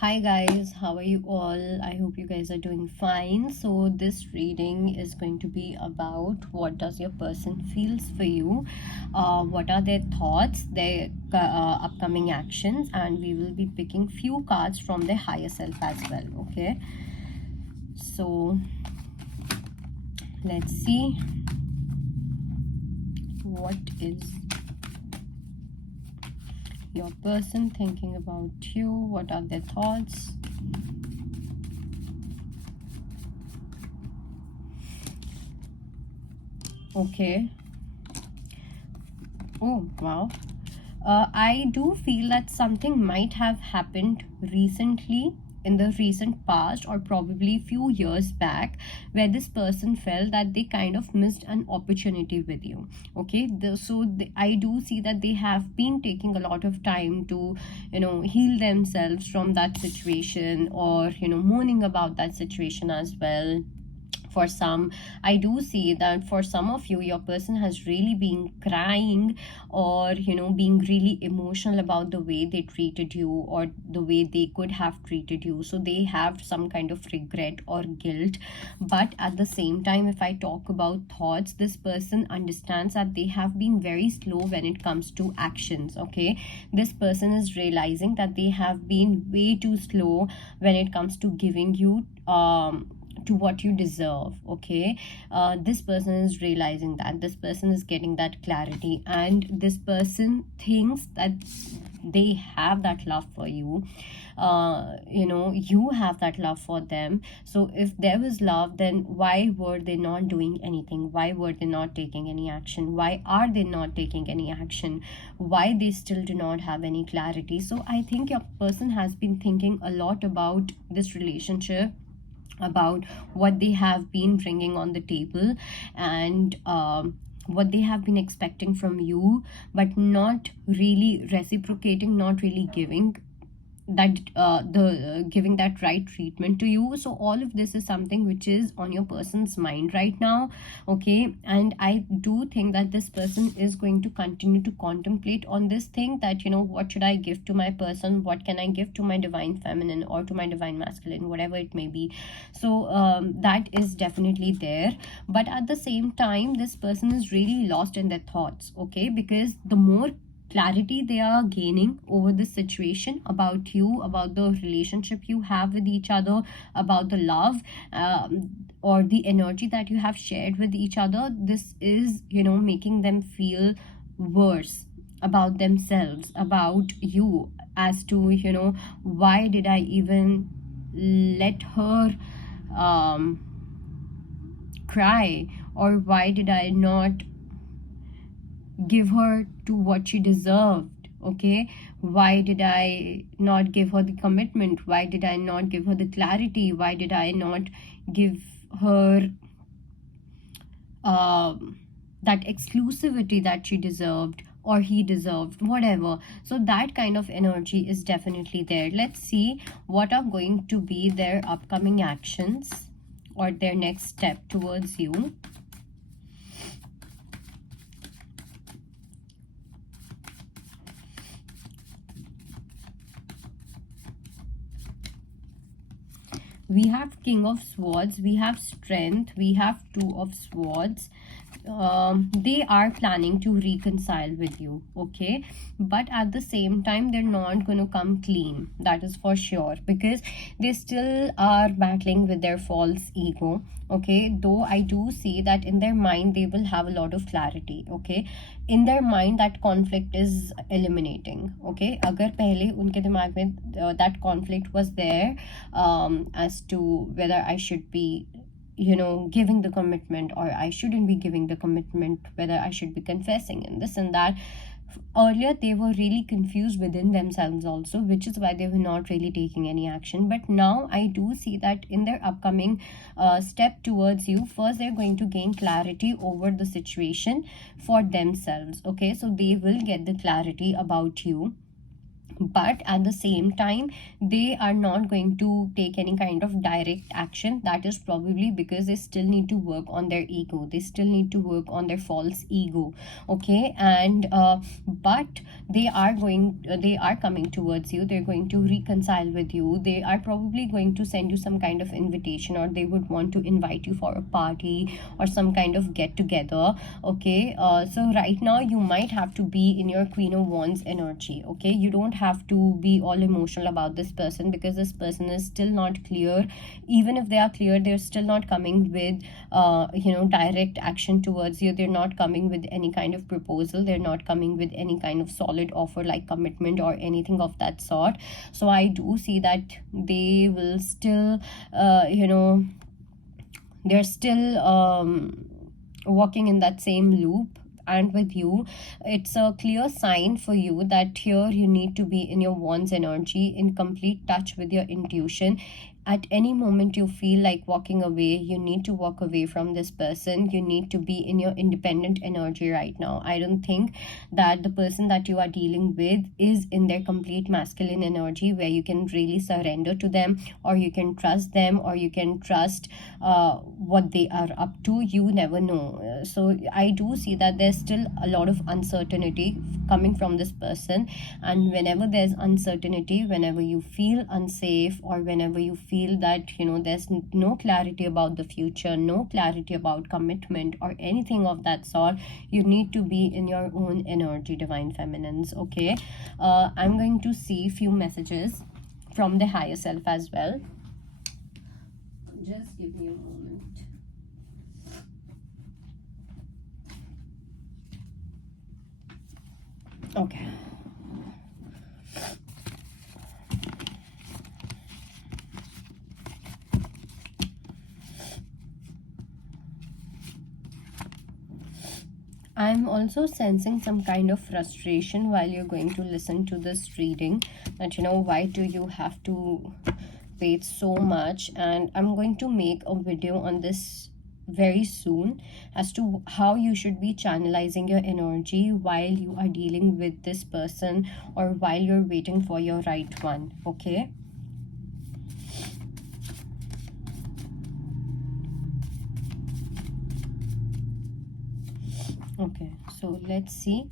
Hi guys, how are you all? I hope you guys are doing fine. So this reading is going to be about what does your person feels for you, what are their thoughts, their upcoming actions, and we will be picking few cards from their higher self as well. Okay, so let's see what is your person thinking about you, what are their thoughts. Okay. Oh wow. I do feel that something might have happened recently, in the recent past, or probably few years back, where this person felt that they kind of missed an opportunity with you. Okay, I do see that they have been taking a lot of time to heal themselves from that situation, or mourning about that situation as well. For some, I do see that for some of you, your person has really been crying, or being really emotional about the way they treated you, or the way they could have treated you. So they have some kind of regret or guilt. But at the same time, if I talk about thoughts, this person understands that they have been very slow when it comes to actions. Okay, this person is realizing that they have been way too slow when it comes to giving you to what you deserve. Okay, this person is realizing that, this person is getting that clarity, and this person thinks that they have that love for you. You have that love for them. So if there was love, then why were they not doing anything? Why were they not taking any action? Why are they not taking any action? Why they still do not have any clarity? So I think your person has been thinking a lot about this relationship, about what they have been bringing on the table, and what they have been expecting from you, but not really reciprocating, not really giving that the giving that right treatment to you. So all of this is something which is on your person's mind right now. Okay, and I do think that this person is going to continue to contemplate on this thing, that what should I give to my person, what can I give to my divine feminine or to my divine masculine, whatever it may be. So that is definitely there. But at the same time, this person is really lost in their thoughts. Okay, because the more clarity they are gaining over the situation, about you, about the relationship you have with each other, about the love, or the energy that you have shared with each other, this is making them feel worse about themselves, about you, as to why did I even let her um cry, or why did I not give her to what she deserved. Okay, why did I not give her the commitment? Why did I not give her the clarity? Why did I not give her that exclusivity that she deserved, or he deserved, whatever. So that kind of energy is definitely there. Let's see what are going to be their upcoming actions, or their next step towards you. We have King of Swords, we have Strength, we have Two of Swords. They are planning to reconcile with you. Okay, but at the same time, they're not going to come clean, that is for sure, because they still are battling with their false ego. Okay, though I do see that in their mind they will have a lot of clarity. Okay, in their mind that conflict is eliminating. Okay, agar pehle unke dimag mein that conflict was there, as to whether I should be giving the commitment, or I shouldn't be giving the commitment, whether I should be confessing and this and that. Earlier they were really confused within themselves also, which is why they were not really taking any action. But now I do see that in their upcoming step towards you, first they're going to gain clarity over the situation for themselves. Okay, so they will get the clarity about you, but at the same time they are not going to take any kind of direct action. That is probably because they still need to work on their ego, they still need to work on their false ego. Okay, and but they are coming towards you, they're going to reconcile with you, they are probably going to send you some kind of invitation, or they would want to invite you for a party or some kind of get together. Okay, so right now you might have to be in your Queen of Wands energy. Okay, you don't have to be all emotional about this person, because this person is still not clear. Even if they are clear, they're still not coming with direct action towards you. They're not coming with any kind of proposal, they're not coming with any kind of solid offer like commitment or anything of that sort. So I do see that they will still they're still walking in that same loop. And with you, it's a clear sign for you that here you need to be in your Wands energy, in complete touch with your intuition. At any moment you feel like walking away, you need to walk away from this person. You need to be in your independent energy right now. I don't think that the person that you are dealing with is in their complete masculine energy, where you can really surrender to them, or you can trust them, or you can trust what they are up to. You never know. So I do see that there's still a lot of uncertainty coming from this person. And whenever there's uncertainty, whenever you feel unsafe, or whenever you feel that there's no clarity about the future, no clarity about commitment or anything of that sort, you need to be in your own energy, divine feminines. Okay, I'm going to see few messages from the higher self as well. Just give me a moment. Okay. I'm also sensing some kind of frustration while you're going to listen to this reading, that why do you have to wait so much. And I'm going to make a video on this very soon as to how you should be channelizing your energy while you are dealing with this person, or while you're waiting for your right one. Okay, okay, so let's see.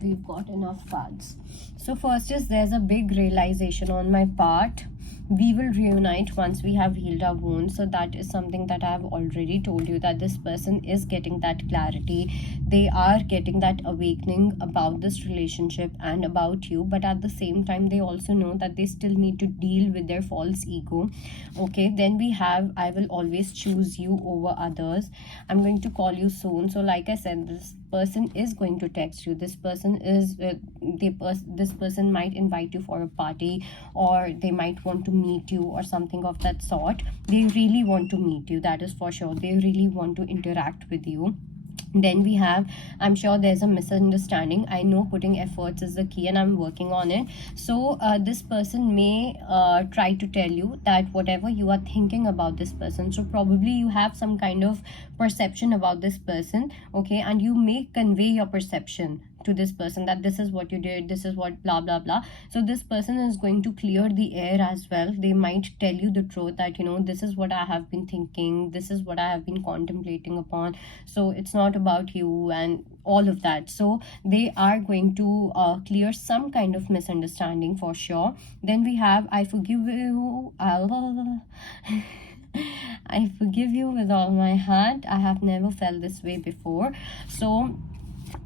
We've got enough cards. So first is, there's a big realization on my part. We will reunite once we have healed our wounds. So that is something that I have already told you, that this person is getting that clarity. They are getting that awakening about this relationship and about you. But at the same time, they also know that they still need to deal with their false ego. Okay, then we have, I will always choose you over others. I'm going to call you soon. So like I said, this person is going to text you. This person is this person might invite you for a party, or they might want to meet you or something of that sort. They really want to meet you, that is for sure. They really want to interact with you. Then we have, I'm sure there's a misunderstanding. I know putting efforts is the key, and I'm working on it. So this person may try to tell you that whatever you are thinking about this person, so probably you have some kind of perception about this person. Okay, and you may convey your perception to this person, that this is what you did, this is what blah blah blah. So this person is going to clear the air as well. They might tell you the truth, that this is what I have been thinking, this is what I have been contemplating upon, so it's not about you and all of that. So they are going to clear some kind of misunderstanding for sure. Then we have, I forgive you, I forgive you with all my heart. I have never felt this way before. So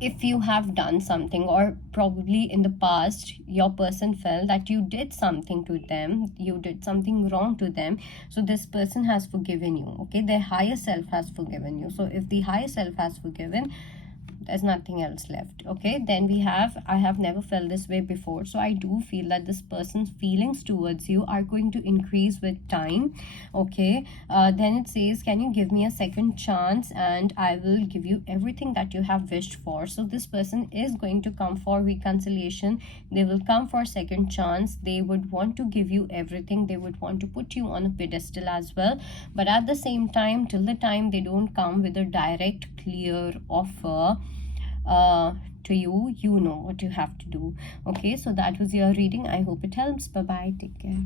if you have done something, or probably in the past your person felt that you did something to them, you did something wrong to them, so this person has forgiven you. Okay, their higher self has forgiven you. So if the higher self has forgiven, there's nothing else left. Okay, then we have, I have never felt this way before. So I do feel that this person's feelings towards you are going to increase with time. Okay, then it says, can you give me a second chance and I will give you everything that you have wished for. So this person is going to come for reconciliation. They will come for second chance. They would want to give you everything. They would want to put you on a pedestal as well. But at the same time, till the time they don't come with a direct clear offer to you, you know what you have to do. Okay, so that was your reading. I hope it helps. Bye bye, take care.